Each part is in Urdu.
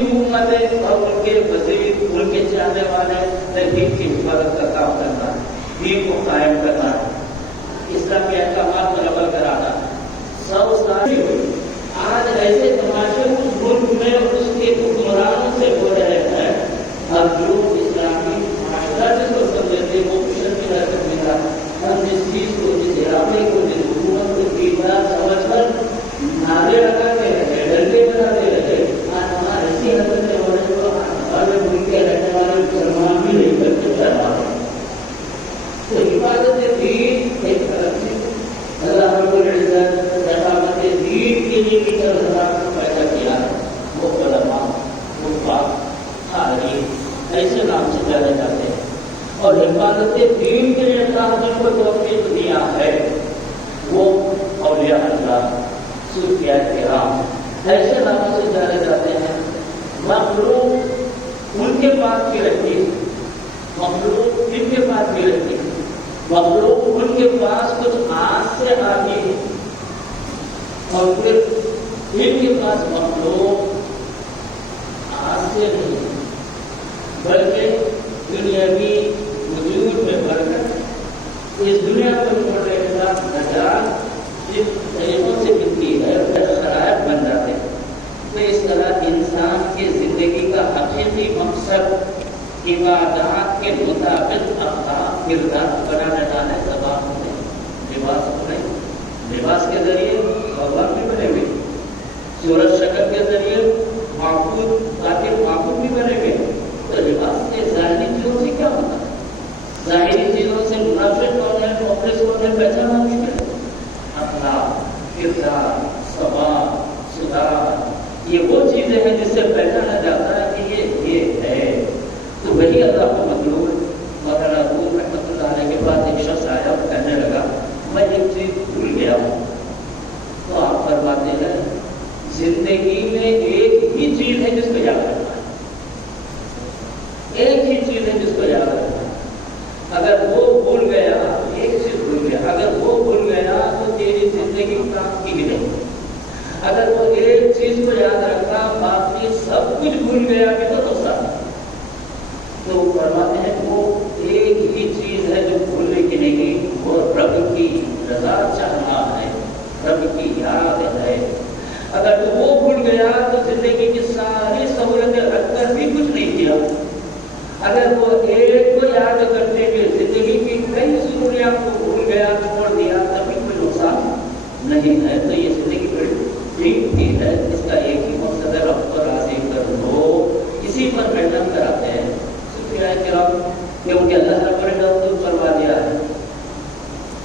حکومتیں اور ان کے وزیر ان کے چاہنے والے دین کی حفاظت کا کام کرنا، دین کو قائم کرنا، اسلامی احکامات پر عمل کرانا، سب ساری ہوئی۔ آج ایسے تماشے اس ملک میں اس کے حکمرانوں سے ہو رہے ہیں، اب جو اسلامی معاشرہ جس کو سمجھتے وہ مشن کی حیثیت ملا، ہم جس چیز کو، جس علاقے کو، جس حکومت کو دینا سمجھ کر نعرے لگاتے رہے، ڈنڈے بناتے رہے، آج ہمارے اسی حد سے ہو رہے جو ہمارے ملک کے رہنے والے مسلمان بھی نہیں کرتے شرما رہے۔ تو حفاظت دین ایک الگ چیز، اللہ رب العزت حفاظت دین کے لیے بھی کو پیدا کیا ہے، وہ علماء، حفاظ، حاضرین ایسے نام سے جانے جاتے ہیں، اور حفاظت دین کے لیے اللہ نے کو توفیق دیا ہے، وہ اولیاء اللہ، صوفیاء کرام ایسے ناموں سے جانے جاتے ہیں۔ مخلوق ان کے پاس بھی رہتی ہے، مخلوق ان کے پاس بھی رہتی ہے، مخلوق ان کے پاس کچھ آس سے آتی ہے، اور پھر ان کے پاس مخلوق آس سے نہیں بلکہ دنیاوی وجود میں برکت، اس دنیا کو چھوڑنے کے بعد نجات جن طریقوں سے ملتی ہے شرائط بن جاتے ہیں۔ تو اس طرح انسان کی زندگی کا حقیقی مقصد عبادات کے مطابق اخلاق کردار بنانے جانے زبان ہونے، لباس ہونے، لباس کے ذریعے بھگوان بھی بنے گے، صورت شکل کے ذریعے معبود ذاکر معبود بھی بنے گے۔ تو لباس کے ظاہری چیزوں سے کیا ہوتا ہے؟ ظاہری چیزوں سے منافق کون ہے، مخلص کون ہے، پہچانا مشکل ہے۔ اخلاق، کردار، ثواب، سدھار، یہ وہ چیزیں ہیں جس سے پہچانا جاتا ہے کہ یہ ہے۔ تو وہی اللہ کو مطلوب ہے۔ مولانا ابو رحمۃ اللہ علیہ کے پاس ایک شخص آیا اور کہنے لگا میں ایک چیز بھول گیا ہوں۔ تو آپ فرماتے ہیں زندگی میں ایک ہی چیز ہے جس کو یاد رکھنا ہے، ایک ہی چیز ہے جس کو یاد رکھنا ہے۔ اگر وہ بھول گیا، ایک چیز بھول گیا، اگر وہ بھول گیا تو تیری زندگی کام کی ہی نہیں۔ اگر وہ ایک چیز کو یاد رکھا باقی سب کچھ بھول گیا کہ تو نقصان۔ تو فرماتے ہیں وہ ایک ہی چیز ہے جو بھولنے کی نہیں، وہ رب کی رضا چاہنا ہے، رب کی یاد ہے۔ اگر تو وہ بھول گیا تو زندگی کی ساری سہولتیں رکھ کر بھی کچھ نہیں کیا۔ اگر وہ ایک کو یاد کرتے ہوئے زندگی کی کئی ضروریات کو بھول گیا، چھوڑ دیا، تبھی کوئی نقصان نہیں ہے۔ تو یہ زندگی بڑی ٹھیک بھی ہے، اس کا ایک ہی مقصد ہے رب کو راضی کر دو، اسی پر محنت کراتے ہیں صوفیاء کرام، کیونکہ اللہ رب العزت فرما دیا ہے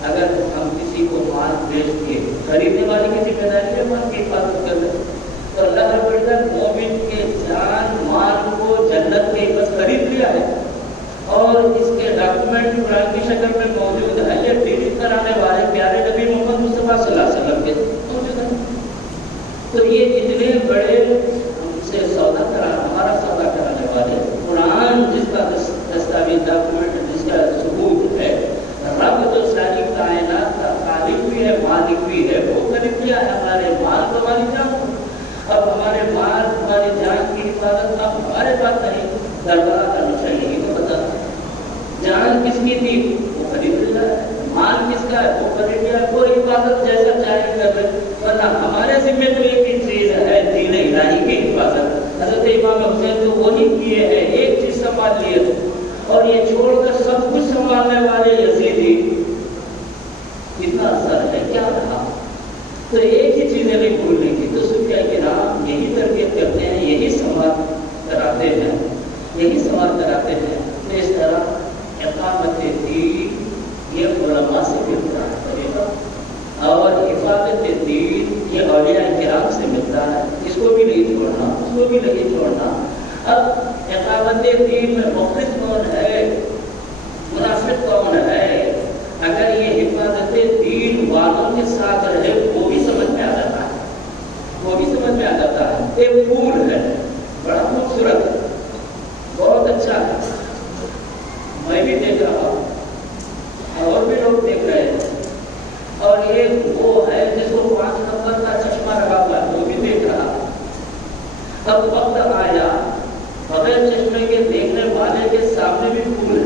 اگر ہم کسی کو مال بیچ کے، خریدنے والی کی ذمہ داری ہے مال کی حفاظت کرنا، تو اللہ رب العزت مومن کے جان مال کو جنت میں بس خرید لیا ہے، اور اس کے ڈاکومنٹ قرآن کی شکل میں موجود ہے، یہ ڈیلیٹ کرانے والے پیارے نبی محمد مصطفیٰ صلی اللہ علیہ وسلم کے موجود ہیں۔ تو یہ اتنے بڑے ہم سے سودا کرا، ہمارا سودا کرانے والے قرآن جس کا دستاویز ڈاکومنٹ، جس کا ثبوت ہے، رب جو ساری کائنات کا خالق بھی ہے، مالک بھی ہے، وہ خرید لیا ہے ہمارے مال کو، ہماری جان۔ اب ہمارے مال، ہماری جان کی حفاظت اب ہمارے پاس نہیں، دربار کرنا چاہیے تو بتا جان کس کی تھی وہ خرید لیا ہے، مال کس کا ہے وہ خرید لیا، کوئی حفاظت جیسا چاہے کر لے، ورنہ ہمارے ذمہ تو ایک ہی چیز ہے دین الہی کی حفاظت۔ حضرت امام حسین تو وہی کیے ہیں، ایک چیز سنبھال لیے، اور یہ چھوڑ کر سب کچھ سنبھالنے والے یزیدی کتنا اثر ہے، کیا رہا؟ تو ایک ہی چیزیں نہیں بھولنے کی۔ تو صوفیاء کرام یہی تربیت کرتے ہیں، یہی سنبھال کراتے ہیں، یہی سنبھال کراتے ہیں۔ تو اس طرح اقامت دین یہ علماء سے ملتا ہے طریقہ، اور حفاظت دین یہ اولیاء کرام سے ملتا ہے، اس کو بھی نہیں چھوڑنا، اس کو بھی نہیں چھوڑنا۔ اب اقامت دین میں مخلص کون ہے، منافق کون ہے، اگر یہ حفاظت دین والوں کے ساتھ رہے وہ بھی سمجھ میں آ جاتا ہے، وہ بھی سمجھ میں آ جاتا ہے۔ ایک پھول ہے بڑا خوبصورت، بہت اچھا ہے، میں بھی دیکھ رہا ہوں اور بھی لوگ دیکھ رہے ہیں، اور یہ وہ ہے جس کو 5 نمبر کا چشمہ لگا ہوا ہے وہ بھی دیکھ رہا۔ اب وقت آیا بغیر چشمے کے دیکھنے والے کے سامنے بھی پھول ہے،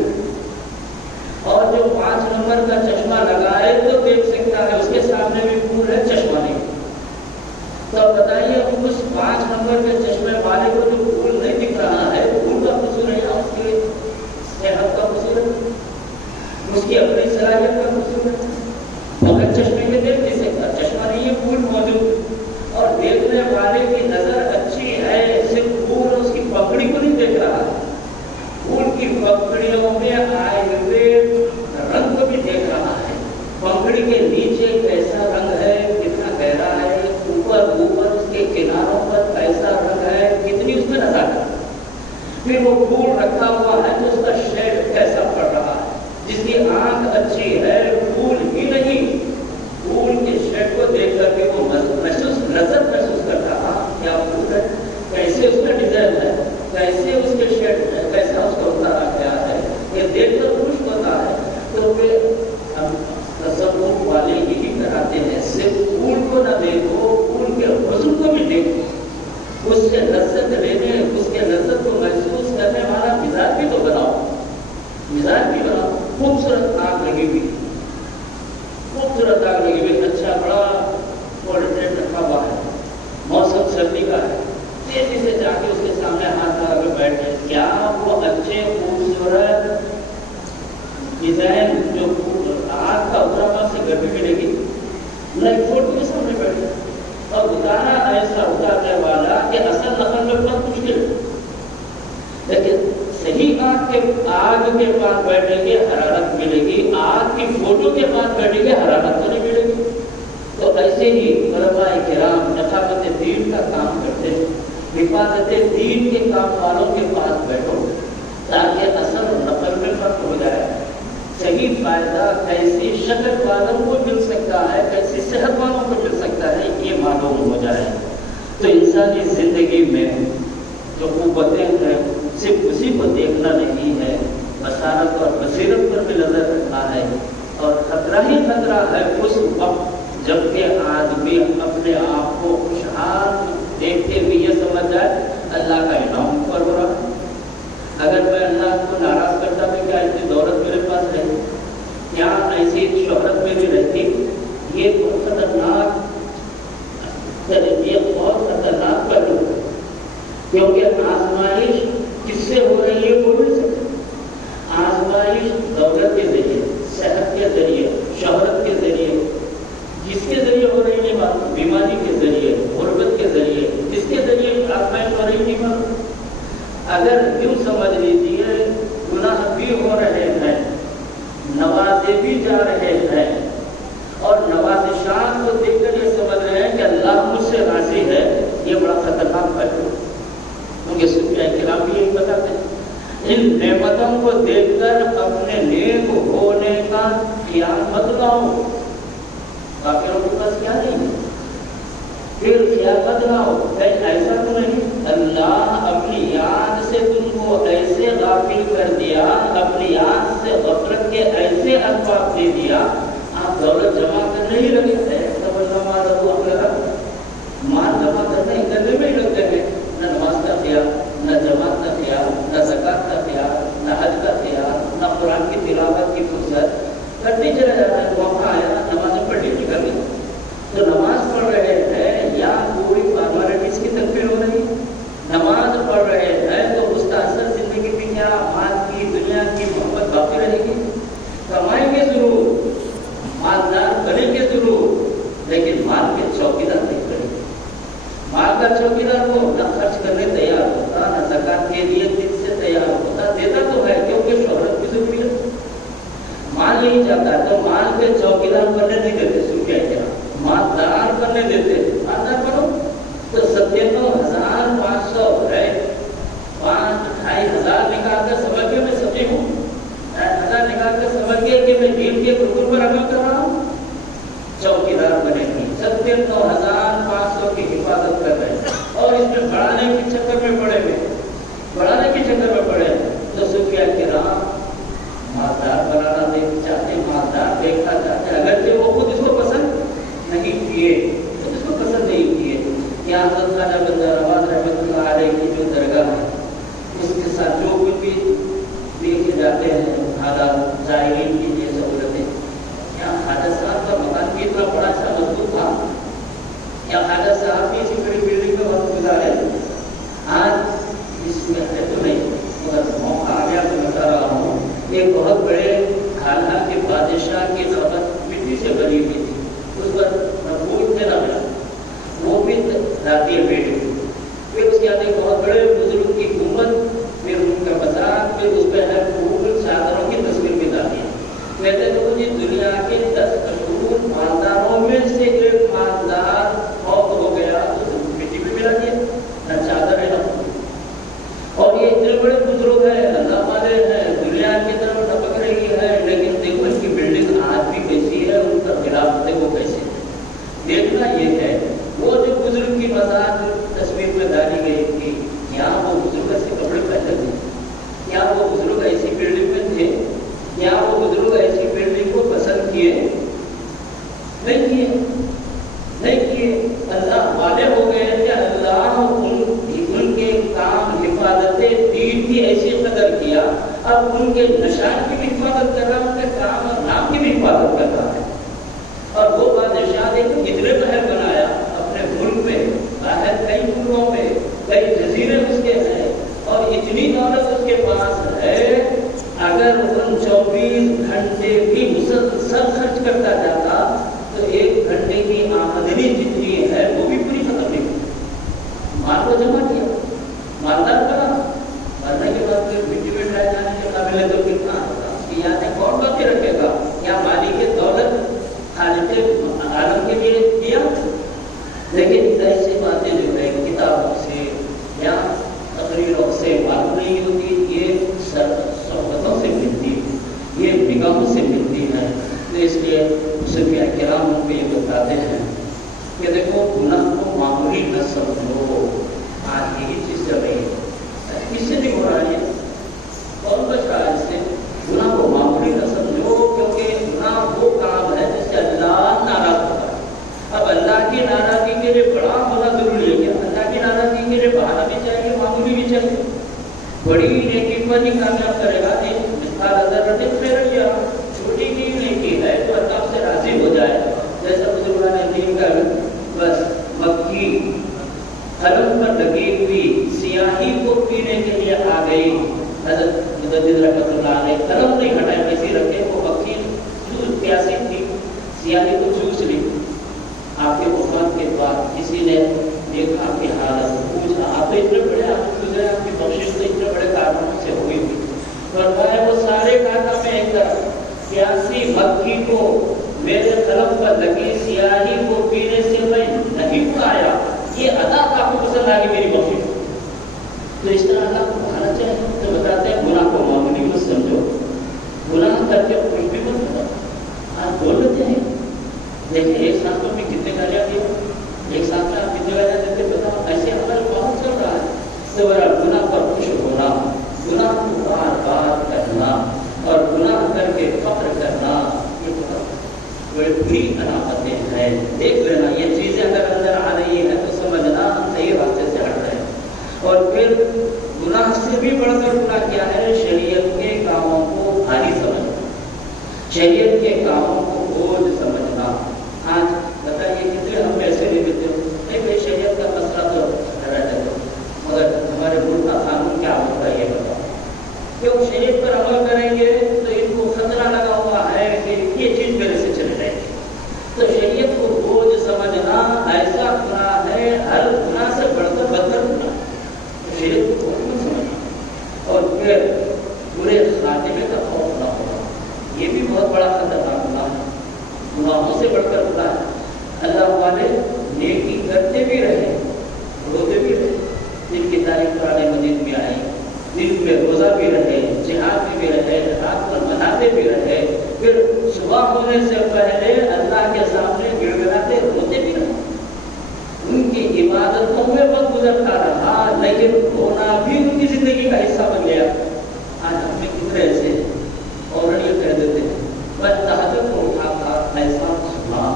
اور جو 5 نمبر کا چشمہ لگائے تو دیکھ سکتا ہے، اس کے سامنے بھی پھول ہے، چشمہ نہیں۔ تو بتائیے اس 5 نمبر کے چشمے والے کو جو پھول نہیں دکھ رہا ہے، پھول کا قصور ہے یا اس کی صحت کا قصور ہے، اس کی اپنی صلاحیت کا قصور ہے؟ بغیر چشمے کے دیکھ نہیں سکتا، چشمہ نہیں ہے، پھول موجود، اور دیکھنے والے کی نظر اچھی ہے، صرف پھول اس کی پکڑی کو نہیں دیکھ رہا ہے، پھول کی پکڑیوں میں آئے ہوئے رنگ کو بھی دیکھ رہا ہے، پکڑی کے نیچے کیسا رنگ ہے، کتنا گہرا ہے، اوپر اس کے کناروں پر کیسا رنگ ہے، کتنی اس میں نظر، پھر وہ پھول رکھا ہوا ہے تو اس کا شیڈ کیسا پڑ رہا ہے، جس کی آنکھ اچھی ہے، پھول ہی نہیں، پھول کے شیڈ کو دیکھ کر کے وہ لذت محسوس کرتا ہے، کیا پھول ہے، کیسے اس کا ڈیزائن ہے، کیسے اس کے شیڈ ہے، کیسا اس کا اتارا گیا ہے، یہ دیکھ کر خوش ہوتا ہے۔ تو پھر ہم تصوف والے یہی کراتے ہیں، صرف پھول کو نہ دیکھو، پھول کے حسن کو بھی دیکھو، اس سے لذت لینے، اس کے لذت کو محسوس کرنے والا مزاج بھی تو بناؤ، مزاج بھی بناؤ۔ خوبصورت آگ لگی ہوئی، خوبصورت آگ لگی ہوئی، اچھا بڑا پورٹریٹ رکھا ہوا ہے، موسم سردی کا ہے، تیزی سے جا کے اس کے سامنے ہاتھ لگا کے بیٹھ گئے، کیا وہ اچھے خوبصورت ڈیزائن جو آگ کا اترا ہوا سے گرمی ملے گی؟ نہیں، فوٹو کے سامنے بیٹھے اور اتارا ایسا اتارنے والا کہ اصل نقل میں بہت مشکل ہے، لیکن صحیح آگ کے پاس بیٹھیں گے حرارت ملے گی، آگ کی فوٹو کے پاس بیٹھیں گے حرارت تو نہیں ملے گی۔ تو ایسے ہی علماء کرام نقابت دین کا کام کرتے ہیں، حفاظت دین کے کام والوں کے پاس بیٹھو تاکہ اصل اور نقل میں فرق ہو جائے، صحیح فائدہ کیسی شکل والوں کو مل سکتا ہے، کیسی صحت والوں کو مل سکتا ہے، یہ معلوم ہو جائے۔ تو انسانی زندگی میں جو قوتیں ہیں صرف اسی کو دیکھنا نہیں ہے، بصارت اور بصیرت پر بھی نظر رکھنا ہے، اور خطرہ ہی خطرہ ہے اس وقت جبکہ آدمی اپنے آپ کو خوشحال دیکھتے ہوئے یہ سمجھ جائے اللہ کا انعام پر ہو رہا ہے۔ اگر میں اللہ کو ناراض کرتا بھی کیا اتنی دولت میرے پاس رہی، کیا ایسی شہرت میری رہتی، یہ بہت خطرناک پہلو ہے، کیونکہ آزمائش کس سے ہو رہی ہے وہ نہیں سکتے، آزمائش دولت کے ذریعے، صحت کے ذریعے، شہرت کے ذریعے، کس کے ذریعے ہو رہی ہے بات، بیماری کے ذریعے، غربت کے ذریعے، کس کے ذریعے آزمائش ہو رہی ہے بات۔ اگر یوں سمجھ لیجیے گناہ بھی ہو رہے ہیں، نوازے بھی جا رہے ہیں، اور نوازشات کو دیکھ کر یہ سمجھ رہے ہیں کہ اللہ مجھ سے راضی ہے، یہ بڑا خطرناک پہلو ہے، کیونکہ صوفیاء کرام بھی یہی بتاتے ہیں، ان نعمتوں کو دیکھ کر اپنے نیک ہونے کا خیال مت لاؤ، کافروں کے پاس کیا نہیں ہے، پھر کیا بدلاؤ، ایسا تو نہیں، اللہ اپنی یاد سے تم کو ایسے غافل کر دیا، اپنی یاد سے غفلت کے ایسے اسباب دے دیا، آپ دولت جمع کرنے ہی لگے تھے، مال جمع کرنے میں ہی لگتے ہیں، نہ نماز کا خیال، نہ جماعت کا خیال، نہ زکات کا خیال، نہ حج کا خیال، نہ قرآن کی تلاوت کی فرصت، کرتے چلے جا رہے ہیں، موقع آیا نمازیں پڑھ لی گھر میں، تو نماز پڑھ رہے ہیں یا پوری فارمیلٹیز کی تکمیل ہو رہی ہے، نماز پڑھ رہے ہیں تو اس کا اثر زندگی میں کیا، مال کی دنیا کی محبت باقی رہے گی، کمائیں گے ضرور، مالدار بنیں گے ضرور، لیکن مال کے چوکیدار نہیں بنیں گے، مال کا چوکیدار وہ نہ خرچ کرنے تیار ہوتا، نہ زکات کے لیے دل سے تیار ہوتا، دیتا تو ہے کیونکہ شہرت کی ضروریت، مال نہیں چاہتا ہے تو مال کے چوکیدار بننے نہیں دیتے، صوفیاء کرام مالدار بننے دیتے، مالدار بنو تو 97,500 ہے، 5,500 نکال کر سمجھ گئے میں سچی ہوں، 1000 نکال کر سمجھ گئے کہ میں دین کے رکن پر عمل کر رہا ہوں، چوکیدار بنے گی، 97,500 کی حفاظت کر رہے ہیں، اور اس میں بڑا اور ان کے نشان کی بھی حفاظت کر رہا ہے، ان کے کام اور نام کی بھی حفاظت کر رہا ہے. اور وہ بادشاہ نے اتنے محل بنایا اپنے ملک میں، باہر کئی ملکوں میں کئی جزیرے اس کے ہیں، اور اتنی دولت اس کے پاس ہے، اگر ان 24 گھنٹے بھی مسلسل خرچ کرتا جاتا تو 1 گھنٹے کی آمدنی جتنی ہے وہ بھی پوری ختم نہیں ہوتی. مال کو جمع کیا، مالدار بنا، مرنے کے بعد پھر مٹی میں ڈرائے جانے کے قابل ہے تو کتنا ہوگا، اس کی یادیں کون باقی رکھے گا؟ یا مالک دولت خالق عالم کے لیے دیا. لیکن ایسی باتیں جو ہے کتابوں سے یا تقریروں سے معلوم نہیں ہوتی، یہ صحبتوں سے ملتی ہے، یہ نگاہوں سے ملتی ہے. تو اس لیے صوفیاء کرام ہم کو یہ بتاتے ہیں کہ دیکھو گناہ کو معمولی نہ سمجھو. آج یہی چیز چل رہی ہے، کس سے نہیں ہو رہا ہے، کون بچ رہا ہے اس سے؟ گناہ کو معمولی نہ سمجھو، کیونکہ گناہ وہ کام ہے جس سے اللہ ناراض ہوتا ہے. اب اللہ کی ناراضگی کے لیے بڑا ہونا ضروری ہے کیا؟ اللہ کی ناراضگی کے لیے بہانا بھی چاہیے، معمولی بھی چاہیے. بڑی نیکی پر ہی کامیاب کرے گا. ایک مثال ذرۃ خیریہ، چھوٹی کی نیکی ہے تو اللہ سے راضی ہو جائے. جیسا بزرگان دین کا بس مکھی قلم پر لگی ہوئی سیاہی کو پینے کے لیے آ گئی. حضرت مجدد رحمۃ اللہ علیہ قلم نہیں ہٹائے، کیسی رکھے، وہ مکھی پیاسی تھی، سیاہی کو چوس لی. آپ کے وفات کے بعد کسی نے دیکھا آپ کی حالت، پوچھا آپ تو اتنے بڑے آپ گزرے، آپ کی بخشش تو اتنے بڑے کارناموں سے ہوئی تھی. فرمایا وہ سارے کارنامے ایک طرف، پیاسی مکھی کو میرے قلم پر لگی سیاہی کو پینے سے میں نہیں پایا، یہ ادا آپ کو پسند آ گئی میری بخشش. تو اس طرح اللہ کو بہانا چاہیے. تو بتاتے ہیں گناہ کو معمولی مت سمجھو، گناہ کر کے کچھ بھی مت کرو. آپ بول لیتے ہیں، دیکھیں ایک ساتھ میں کتنے گالیاں دی، ایک ساتھ میں آپ کتنے گالیاں دیتے بتاؤ. ایسے عمل بہت چل رہا ہے. تو میرا گناہ پر خوش ہونا، گناہ کو بار بار کرنا اور گناہ کر کے فخر کرنا، یہ بہت بری علامتیں ہیں. دیکھ لینا یہ چیزیں اگر اندر آ رہی ہے تو سمجھنا ہم صحیح راستے سے ہٹ رہے ہیں. اور پھر گناہ سے بھی بڑھ کر گناہ کیا ہے؟ شریعت کے کاموں کو بھاری سمجھنا، شریعت کے کاموں کو بوجھ سمجھنا. آج بتائیے کتنے ہم پیسے نہیں دیتے ہو، نہیں بھائی شریعت کا مسئلہ تو رہتا ہے، مگر ہمارے ملک کا قانون کیا ہوتا ہے یہ بتاؤ. کیوں شریعت پر عمل کریں گے تو ان کو خطرہ لگا ہوا ہے کہ یہ چیز میرے سے چلے جائے گی. تو شریعت کو بوجھ سمجھنا ایسا گناہ ہے، ہر گناہ سے بڑھ کر بدتر گناہ. شریعت کو بوجھ مت سمجھنا. اور پھر برے خاتمے کا خوف نہ ہونا، یہ بھی بہت بڑا خطرناک گناہ ہے، گناہوں سے بڑھ کر گناہ ہے. اللہ والے نیکی کرتے بھی رہے، روتے بھی رہے، جن کی تعریف قرآن مجید میں آئی، دن میں روزہ بھی رہے، جہاد میں بھی رہے، رات کو مناتے بھی رہے، پھر صبح ہونے سے پہلے اللہ کے سامنے گڑگڑاتے روتے بھی رہے. ان کی عبادتوں میں وقت گزرتا رہا، لیکن رونا بھی ان کی زندگی کا حصہ بن گیا. آج ہم میں کتنے ایسے اور یہ کہہ دیتے ہیں میں تہجد کو اٹھا تھا ایسا سنا،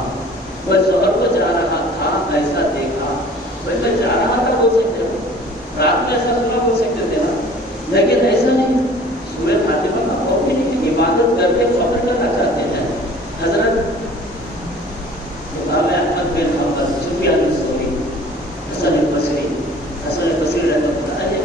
میں ظہر کو جا رہا تھا ایسا دیکھا. میں جا رہا تھا بول سکتے تھے، رات میں ایسا سنا بول سکتے تھے نا، لیکن ایسا نہیں. سورہ فاتحہ کا خوف نہیں کہ عبادت کر کے فخر کرنا چاہتے ہیں. حضرت امام احمد بن حنبل، سفیان الثوری، حسن البصری رحمۃ اللہ علیہ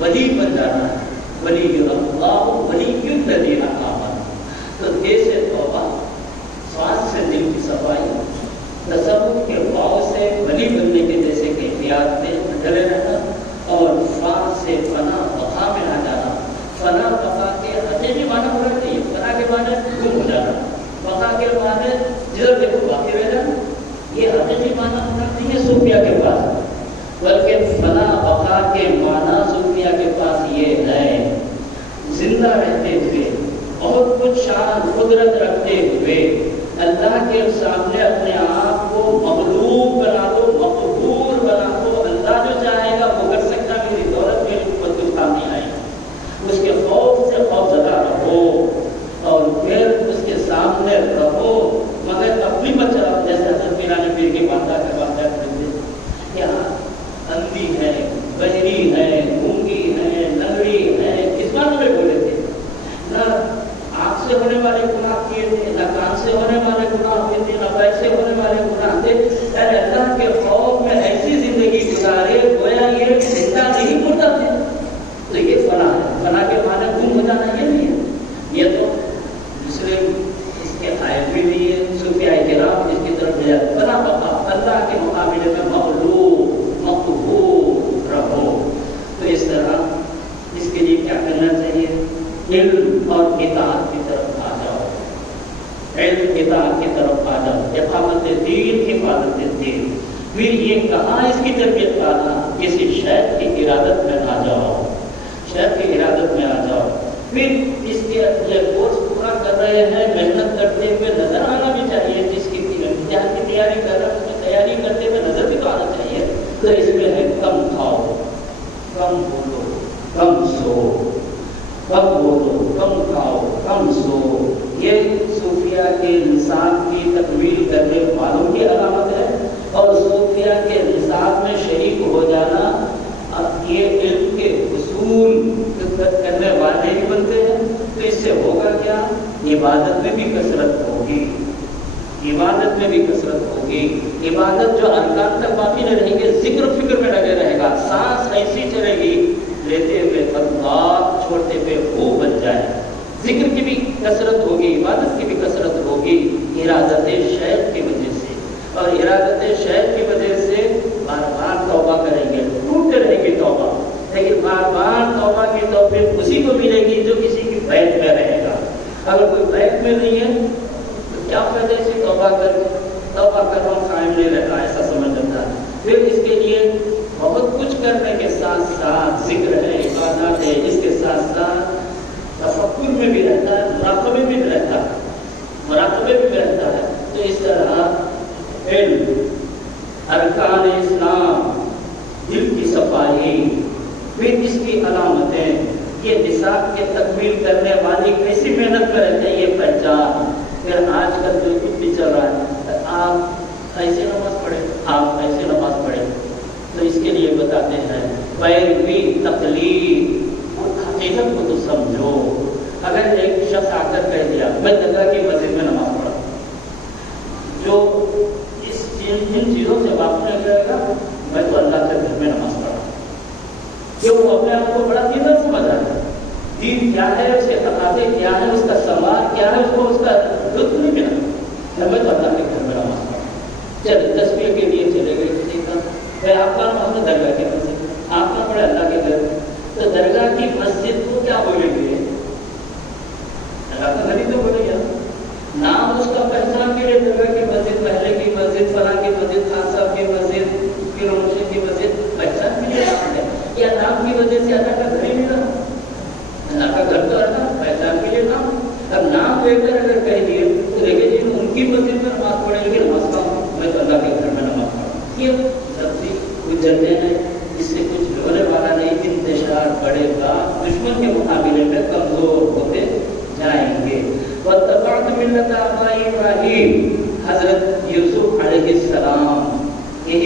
ولی بن جانا ہے. ولی اللہ ولی الذین آمنوا. تو جیسے توبہ سانس سے دل کی صفائی، تصور کے واو سے ولی بننے کے جیسے کیفیات میں ڈھلے رہنا، اور فاں سے فنا بقا میں آ جانا. فنا بقا کے حقیقی معنی پورا نہیں ہے. فنا کے معنی گم ہو جانا، بقا کے معنی جدھر دیکھو باقی رہ جانا. یہ حقیقی معنی پورا نہیں ہے صوفیہ کے پاس، بلکہ فنا بقا کے معنی صوفیہ کے پاس یہ ہے زندہ رہتے ہوئے، بہت کچھ شان قدرت رکھتے ہوئے اللہ کے سامنے اپنے آپ کو مغلوب بنا دو، مقہور بنا دو. اللہ جو چاہے گا وہ کر سکتا، میری دولت میری قوت کچھ کام نہیں آئے گا. اس کے خوف سے خوف زدہ رہو اور پھر اس کے سامنے رہو، مگر اپنی مت چلاؤ. جیسے حضرت میرانی پیر کی واقعہ کا واقعہ کرتے یہاں اندھی ہے، بہری ہے، گونگی ہے، لنگڑی ہے، اس بات میں بولے تھے. نہ آنکھ سے ہونے والے گناہ کیے تھے، نہ کان سے ہونے والے گناہ ہوئے تھے، نہ پیر سے ہونے والے گناہ تھے. اللہ کے خوف میں ایسی زندگی گزارے گویا یہ زندہ نہیں مردہ تھے. تو یہ فنا ہے. فنا کے معنی گم ہو جانا یہ نہیں ہے. یہ تو دوسرے اس کے آئے بھی نہیں ہے. صوفیاء کرام اس کی طرف لے جاتے. فنا بقا اللہ کے مقابلے میں مغلوب مقہور رہو. تو اس طرح اس کے لیے کیا کرنا چاہیے؟ علم اور اطاعت کی طرف آ جاؤ. علم اطاعت کی طرف آ جاؤ. اقامت دین، حفاظت دین. پھر یہ کہاں اس کی تربیت پانا؟ کسی شیخ کی ارادت میں آ جاؤ، شیخ کی ارادت میں آ جاؤ. پھر اس کے کورس پورا کر رہے ہیں، محنت کرتے ہوئے نظر آنا بھی چاہیے. جس کی امتحان کی تیاری کر رہا ہے اس میں تیاری کرتے ہوئے نظر بھی تو آنا چاہیے. تو اس میں ہے کم کھاؤ، کم بولو، کم سو. کم بولو، کم کھاؤ، کم سو. یہ صوفیہ کے نصاب کی تکمیل کرنے والوں کی علامت ہے. اور صوفیہ کے نصاب میں شریک ہو جانا، اب یہ علم کے اصول کرنے والے بھی بنتے ہیں. تو اس سے ہوگا کیا؟ عبادت میں بھی کثرت ہوگی، عبادت میں بھی کثرت ہوگی. عبادت جو ارکان تک باقی نہ رہیں گے، ذکر فکر میں لگے رہے گا. سانس ایسی چلے گی لیتے ہوئے اللہ، چھوڑتے ہوئے وہ بن جائے. ذکر کی بھی کثرت ہوگی، عبادت کی بھی کثرت ہوگی. ارادت شیخ کی وجہ سے، اور ارادت شیخ کی وجہ سے بار بار توبہ کریں گے. ٹوٹتے رہے گی توبہ، لیکن بار بار توبہ کی توفیق اسی کو ملے گی جو کسی کی بیعت میں رہے گا. اگر کوئی بیعت میں نہیں ہے تو کیا فائدہ سے توبہ کر رہا ہوں قائم نہیں رہتا، ایسا سمجھ لیتا ہے. پھر اس کے لیے بہت کچھ کرنے کے ساتھ ساتھ ذکر ہے، عبادت ہے، اس کے ساتھ ساتھ تفکر میں بھی رہتا ہے، مراقبے میں بھی رہتا ہے، مراقبے میں بھی رہتا ہے. تو اس طرح علم، ارکان اسلام، دل کی صفائی، پھر اس کی علامتیں، یہ نصاب کے تکمیل کرنے والی کیسی محنت کرتے ہیں یہ پہچان. پھر آج کل جو کچھ بھی چل رہا ہے، آپ ایسے نماز پڑھیں، آپ ایسے نماز پڑھیں. تو اس کے لیے بتاتے ہیں پیروی، تقلید اور حقیقت کو تو سمجھو. اگر ایک شخص آ کر کہہ دیا میں درگاہ کی مسجد میں نماز پڑھا، جو ان چیزوں سے واقف نہیں کرے گا، میں تو اللہ کے گھر میں نماز پڑھا. کہ وہ اپنے آپ کو بڑا دیندار سمجھ رہا ہے. دین کیا ہے، اس کے تقاضے کیا ہے، اس کا سماج کیا ہے، اس کو اس کا لطف نہیں ملا. میں تو اللہ کے گھر میں نماز پڑھا. چلے تصویر کے لیے چلے گئے کسی کا، آپ کا نماز درگاہ کی مسجد، آپ کا پڑھے اللہ کے گھر. تو درگاہ کی مسجد کو کیا بولیں گے؟ اللہ کا گھر ہی تو بولے گا. نام اس کا پہچان کے لیے درگاہ کی مسجد، محلے کی مسجد، فلاں کی مسجد، خان صاحب کی مسجد، پیر مرشد کی مسجد، پہچان کے لیے نام ہے. یا نام کی وجہ سے اللہ کا گھر ہی ملا؟ اللہ کا گھر تو اللہ پہچان کے لیے نام. اب نام لے کر اگر کہہ دیے تو دیکھیں جی ان کی مسجد میں نماز پڑھیں گے، نماز کا میں تو اللہ کے گھر میں نماز پڑھوں. یہ سبزی کچھ جلتے ہیں، اس سے کچھ ہونے والا نہیں. انتشار بڑھے گا، دشمن کے مقابلے میں کمزور ہوتے جائیں گے. وَاتَّبَعْتُ مِلَّةَ آبَائِ إِبْرَاهِيمَ، حضرت یوسف علیہ السلام یہی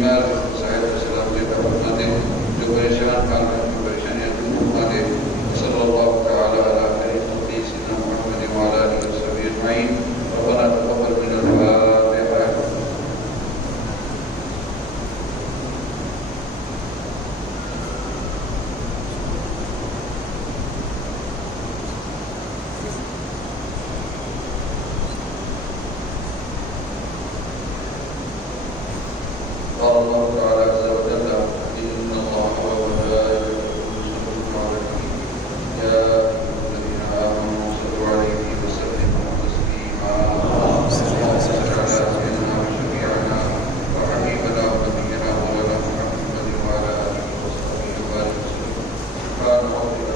بیمار صحت و سلامتی کا فرما دے، جو پریشان کام کی پریشانیاں دور فرما دے۔ صلی اللہ تعالی علی خیر خلقہ سیدنا محمد وعلی آلہ وصحبہ اجمعین۔ ربنا تقبل منا الفاتحہ۔ قال الله تعالى عز وجل: إن الله وملائكته يصلون على النبي يا أيها الذين آمنوا صلوا عليه وسلموا تسليما. اللهم صل على سيدنا وشفيعنا وحبيبنا ونبينا مولانا محمد وعلى آله وصحبه وبارك وسلم. سبحان ربك